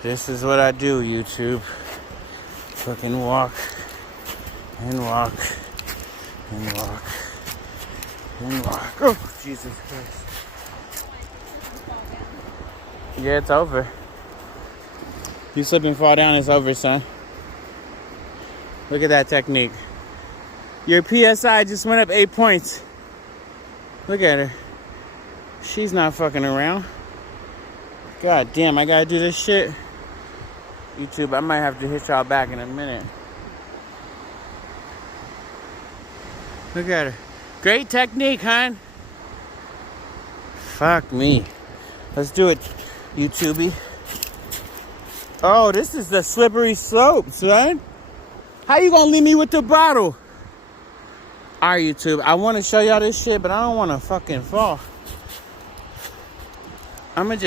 This is what I do, YouTube. Fucking walk and walk and walk and walk. Oh, Jesus Christ. Yeah, it's over. You slip and fall down, it's over, son. Look at that technique. Your PSI just went up 8 points. Look at her. She's not fucking around. God damn, I gotta do this shit. YouTube, I might have to hit y'all back in a minute. Look at her. Great technique, hon. Fuck me. Let's do it, YouTube. Oh, this is the slippery slope, son. How you gonna leave me with the bottle? Alright, YouTube, I wanna show y'all this shit, but I don't wanna fucking fall. I'ma just